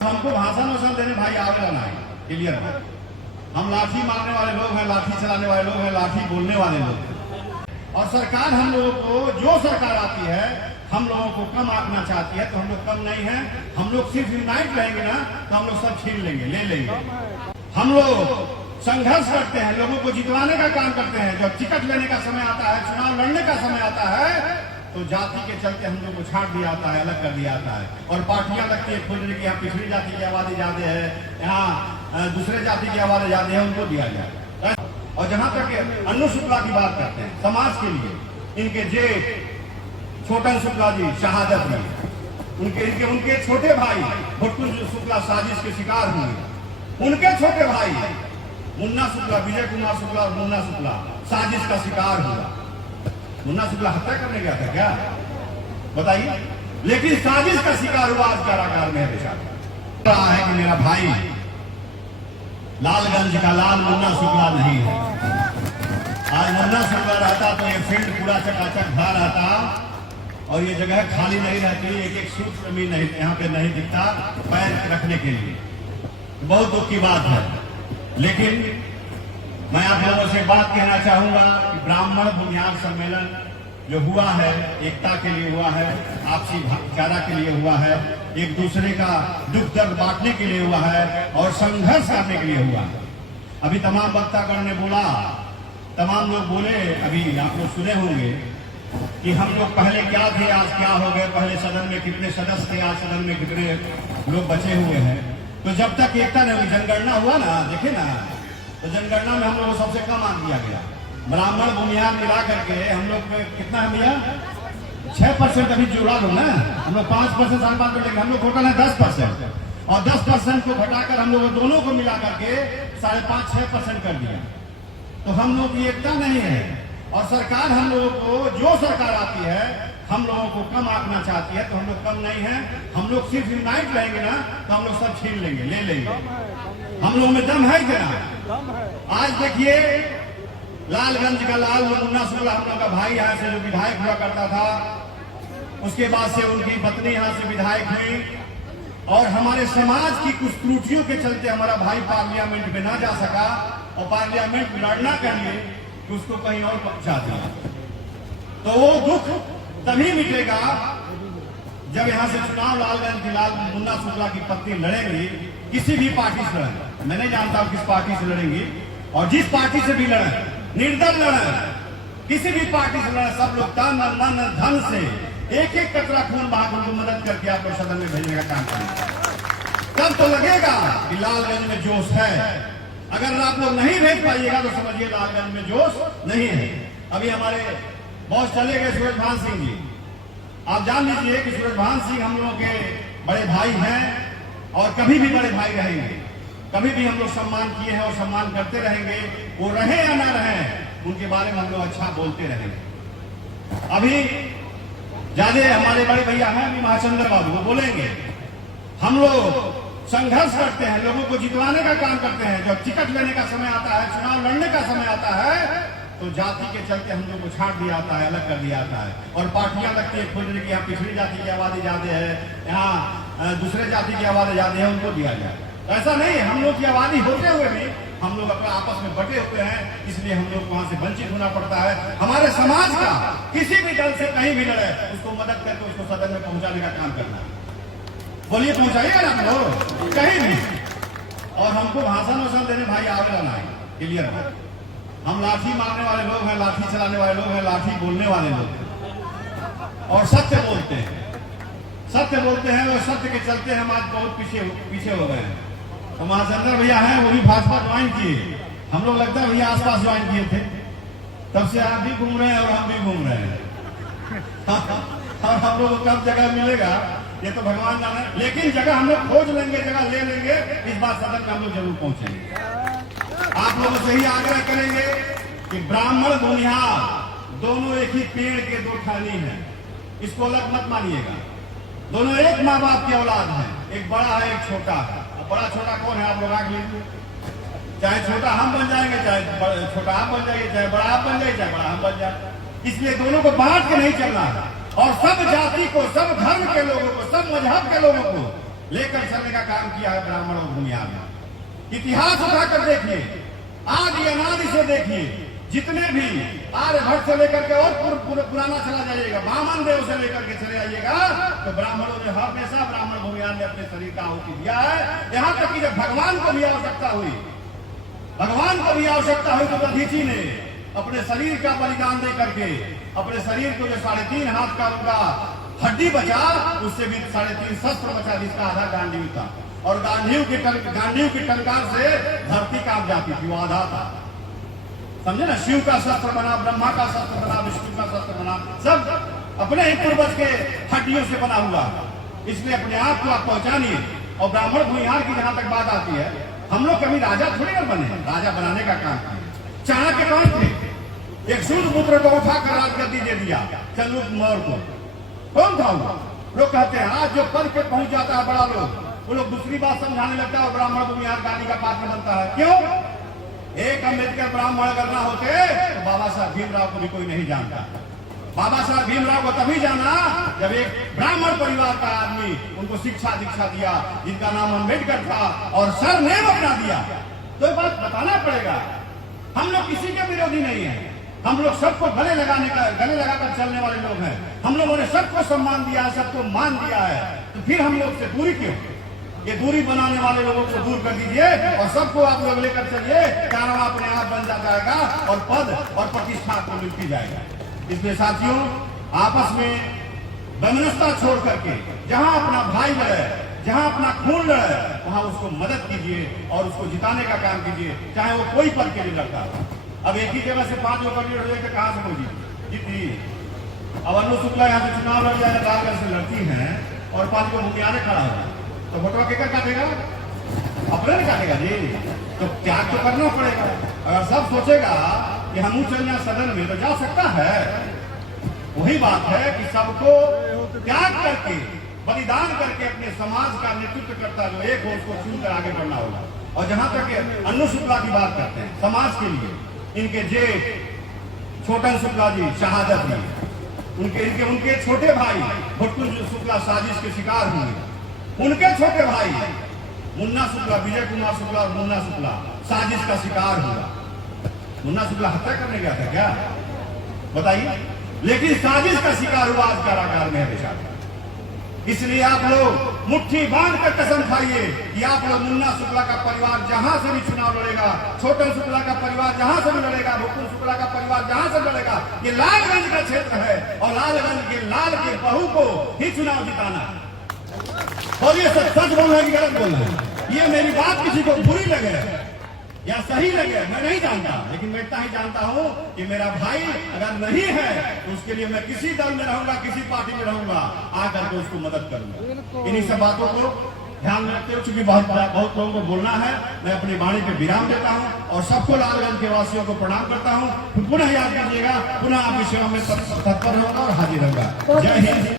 हमको भाषण वषण देने भाई आवेला नहीं, क्लियर है। हम लाठी मारने वाले लोग हैं, लाठी चलाने वाले लोग हैं, लाठी बोलने वाले लोग हैं। और सरकार हम लोगों को, जो सरकार आती है हम लोगों को कम आंकना चाहती है, तो हम लोग कम नहीं है। हम लोग सिर्फ यूनाइट रहेंगे ना तो हम लोग सब छीन लेंगे, ले लेंगे। हम लोग संघर्ष करते हैं, लोगों को जितवाने का काम करते हैं। जब टिकट लेने का समय आता है, चुनाव लड़ने का समय आता है, तो जाति के चलते हम लोग को छाट दिया जाता है, अलग कर दिया जाता है। और पार्टियां लगती है खोजने की, यहाँ पिछड़ी जाति की आबादी ज्यादा है, यहाँ दूसरे जाति की आबादी ज्यादा है, उनको दिया जाए। और जहां तक अन्नू शुक्ला की बात करते हैं, समाज के लिए इनके जेठ छोटन शुक्ला जी शहादत हुई, उनके छोटे भाई भुट्टू शुक्ला साजिश के शिकार हुए। उनके छोटे भाई मुन्ना शुक्ला, विजय कुमार शुक्ला और मुन्ना शुक्ला साजिश का शिकार हुआ। मुन्ना शुक्ला हत्या करने गया था क्या, बताइए? लेकिन साजिश का शिकार हुआ, आज कारागार में है बेचारा। रहा है कि मेरा भाई लालगंज का लाल मुन्ना शुक्ला नहीं है। आज मुन्ना शुक्ला रहता तो ये फील्ड पूरा चकाचक भरा रहता और ये जगह खाली नहीं रहती। एक एक सूट जमीन नहीं यहाँ पे नहीं दिखता पैर रखने के लिए। बहुत दुख की बात है। लेकिन मैं आप लोगों से बात कहना चाहूंगा कि ब्राह्मण बुनियाद सम्मेलन जो हुआ है, एकता के लिए हुआ है, आपसी भाईचारा के लिए हुआ है, एक दूसरे का दुख दर्द बांटने के लिए हुआ है और संघर्ष करने के लिए हुआ है। अभी तमाम वक्तागण ने बोला, तमाम लोग बोले, अभी आप लोग सुने होंगे कि हम लोग पहले क्या थे, आज क्या हो गए, पहले सदन में कितने सदस्य थे, आज सदन में कितने लोग बचे हुए हैं। तो जब तक एकता नहीं, जनगणना हुआ ना, देखे ना, तो जनगणना में हम लोग को सबसे कम आंक दिया गया। ब्राह्मण बुनियाद मिला करके हम लोग कितना है भैया, 6% अभी जुड़ा लो ना, हम लोग 5% साल बाद लेंगे। हम लोग टोटल है 10% और 10% को घटाकर हम लोग दोनों को मिला करके 5.5-6% कर दिया। तो हम लोग की एकता नहीं है। और सरकार हम लोगों को, जो सरकार आती है हम लोगों को कम आंकना चाहती है, तो हम लोग कम नहीं है। हम लोग सिर्फ यूनाइट रहेंगे ना तो हम लोग सब छीन लेंगे, ले लेंगे। हम लोग में दम है क्या? आज देखिए लालगंज का लाल मुन्ना शुक्ला हम लोग का भाई यहाँ से जो विधायक हुआ करता था, उसके बाद से उनकी पत्नी यहाँ से विधायक हुई और हमारे समाज की कुछ त्रुटियों के चलते हमारा भाई पार्लियामेंट में ना जा सका और पार्लियामेंट में लड़ना करिए कि उसको कहीं और पहुंचा दिया। तो वो दुख तभी मिटेगा जब यहाँ से चुनाव लालगंज की लाल मुन्ना शुक्ला की पत्नी लड़ेंगी, किसी भी पार्टी से लड़े। मैं नहीं जानता हूं किस पार्टी से लड़ेंगी, और जिस पार्टी से भी लड़े, निर्दल लड़े, किसी भी पार्टी से लड़े, सब लोग तन मन धन से एक एक कतरा खून बहा उनको मदद करके आपको सदन में भेजने का काम करेंगे। तब तो लगेगा कि लालगंज में जोश है। अगर आप लोग नहीं भेज पाइएगा तो समझिए लालगंज में जोश नहीं है। अभी हमारे बॉस चले गए सूरजभान सिंह जी। आप जान लीजिए कि सूरजभान सिंह हम लोगों के बड़े भाई हैं और कभी भी बड़े भाई रहेंगे। कभी भी हम लोग सम्मान किए हैं और सम्मान करते रहेंगे। वो रहे या ना रहे, उनके बारे में हम लोग अच्छा बोलते रहेंगे। अभी ज्यादा हमारे बड़े भैया हैं अभी महाचंद्र बाबू, वो बोलेंगे हम लोग संघर्ष करते हैं, लोगों को जितवाने का काम करते हैं। जब टिकट लेने का समय आता है, चुनाव लड़ने का समय आता है, तो जाति के चलते हम लोग को छाट दिया जाता है, अलग कर दिया जाता है। और पार्टियां लगती है खोजने की, यहाँ पिछड़ी जाति की आबादी ज्यादा है, यहाँ दूसरे जाति की आबादी ज्यादा है, उनको दिया जाए। ऐसा नहीं है, हम लोग की आबादी होते हुए भी हम लोग अपने आपस में बटे हुए हैं, इसलिए हम लोग वहां से वंचित होना पड़ता है। हमारे समाज का किसी भी दल से कहीं भी लड़े, उसको मदद करके उसको सदन में पहुंचाने का काम करना है। बोलिए, पहुंचाइएगा ना लोग कहीं भी। और हमको भाषण वषण देने भाई आवेला नहीं, क्लियर है। हम लाठी मारने वाले लोग हैं, लाठी चलाने वाले लोग हैं, लाठी बोलने वाले लोग हैं और सत्य बोलते हैं। सत्य बोलते हैं और सत्य के चलते हम आज बहुत पीछे हो गए हैं। तो महाचंद्र भैया हैं, वो भी भाजपा ज्वाइन किए। हम लोग लगता है भैया आसपास ज्वाइन किए थे, तब से आप भी घूम रहे हैं और हम भी घूम रहे हैं। और हम लोग को कब जगह मिलेगा ये तो भगवान जाने, लेकिन जगह हम लोग खोज लेंगे, जगह ले लेंगे। इस बार सदन में हम लोग जरूर पहुंचेंगे। आप लोगों से ही आग्रह करेंगे कि ब्राह्मण बुनियाद दोनों एक ही पेड़ के दो टहनी हैं, इसको अलग मत मानिएगा। दोनों एक माँ बाप की औलाद है, एक बड़ा है एक छोटा है। बड़ा छोटा कौन है आप लोग आग लीजिए, चाहे छोटा हम बन जाएंगे, चाहे छोटा आप बन जाएंगे, चाहे बड़ा आप बन जाएंगे, चाहे बड़ा हम बन जाए। इसलिए दोनों को बांट के नहीं चलना है। और सब जाति को, सब धर्म के लोगों को, सब मजहब के लोगों को लेकर चलने का काम किया है ब्राह्मण और भूमिहार ने। इतिहास उठाकर देखिए, आदि अनादि से देखिए, जितने भी आर्यभट्ट से लेकर के और पुराना चला जाइएगा, वामन देव से लेकर के चले आइएगा, तो ब्राह्मणों ने हमेशा ब्राह्मण भूमिहार ने अपने शरीर का आहुति दिया है। यहाँ तक कि जब भगवान को भी आवश्यकता हुई, भगवान को भी आवश्यकता हुई, तो दधीची ने अपने शरीर का बलिदान दे करके अपने शरीर को जो 3.5 हाथ का उनका हड्डी बचा, उससे भी 3.5 शस्त्र बचा, जिसका आधा गांडीव था। और गांडीव की टंकार से धरती कांप जाती थी, वो आधा था। समझे ना, शिव का शस्त्र बना, ब्रह्मा का शस्त्र बना, विष्णु का शस्त्र बना, सब अपने ही पूर्वज के हड्डियों से बना हुआ। इसलिए अपने आप को आप पहचानिए। और ब्राह्मण भूमिहार की जहां तक बात आती है, हम लोग कभी राजा थोड़ी ना बने, राजा बनाने का काम किया। चाणक्य कौन थे? एक सूर्यपुत्र को उठाकर राजगद्दी दे दिया, चंद्रगुप्त मौर्य को। कौन था वो? लोग कहते हैं आज जो पद पे पहुंच जाता है बड़ा लोग, वो लोग दूसरी बात समझाने लगता है और ब्राह्मण भूमिहार गाली का पात्र बनता है। क्यों? एक अम्बेडकर ब्राह्मण अगर ना होते तो बाबा साहब भीमराव को भी कोई नहीं जानता। बाबा साहब भीमराव को तभी जाना जब एक ब्राह्मण परिवार का आदमी उनको शिक्षा दीक्षा दिया, जिनका नाम अम्बेडकर था, और सरनेम अपना दिया। तो ये बात बताना पड़ेगा। हम लोग किसी के विरोधी नहीं है, हम लोग सबको गले लगाकर चलने वाले लोग हैं। हम लोगों ने सबको सम्मान दिया है, सबको मान दिया है, तो फिर हम लोग से दूरी क्यों? ये दूरी बनाने वाले लोगों को दूर कर दीजिए और सबको आप लोग लेकर चलिए, कारण अपने आप बन जाएगा और पद और प्रतिष्ठा को मिलती जाएगा। इसलिए साथियों, आपस में वैमनस्यता छोड़ करके जहां अपना भाई लड़े, जहां अपना खून लड़े, वहां उसको मदद कीजिए और उसको जिताने का काम कीजिए, चाहे वो कोई पद के लिए लड़ता हो। अब एक ही जगह से 5 लोग कैंडिडेट हो जाए, कहां से हो जीती? अब अनु शुक्ला यहाँ से चुनाव लड़ जाए, लालगढ़ से लड़ती हैं और 5 को भूमिहार खड़ा हो, तो वोटवा केकर काटेगा? अपने नहीं काटेगा जी। तो त्याग तो करना पड़ेगा। अगर सब सोचेगा कि हम चल जाए सदन में, तो जा सकता है। वही बात है कि सबको त्याग करके, बलिदान करके अपने समाज का नेतृत्व करता जो एक हो, उसको चुनकर आगे बढ़ना होगा। और जहां तक अनु शुक्ला की बात करते हैं, समाज के लिए इनके जेठ छोटन शुक्ला जी शहादत हुई, उनके छोटे भाई भुटकुल शुक्ला साजिश के शिकार हुए, उनके छोटे भाई मुन्ना शुक्ला, विजय कुमार शुक्ला और मुन्ना शुक्ला साजिश का शिकार हुआ। मुन्ना शुक्ला हत्या करने गया था क्या? बताइए। लेकिन साजिश का शिकार हुआ, आज कारागार में है बेचारा। इसलिए आप लोग मुट्ठी बांध कर कसम खाइए कि आप लोग मुन्ना शुक्ला का परिवार जहां से भी चुनाव लड़ेगा, छोटन शुक्ला का परिवार जहां से भी लड़ेगा, भुटकुल शुक्ला का परिवार जहां से लड़ेगा, ये लालगंज का क्षेत्र है और लालगंज के लाल के बहू को ही चुनाव जिताना। और ये सच बोल रहे हैं कि गलत बोल रहे हैं? ये मेरी बात किसी को बुरी लगे या सही लगे मैं नहीं जानता, लेकिन मैं इतना ही जानता हूं कि मेरा भाई अगर नहीं है तो उसके लिए मैं किसी दल में रहूंगा, किसी पार्टी में रहूंगा, आकर के उसको मदद करूंगा। इन्हीं सब बातों को ध्यान में रखते हुए, चूंकि बहुत लोगों को बोलना है, मैं अपनी वाणी पे विराम देता हूं और सबको लालगंज के वासियों को प्रणाम करता हूं। पुनः याद कीजिएगा, पुनः आपकी सेवा में तत्पर रहूंगा और हाजिर रहूंगा। जय हिंद।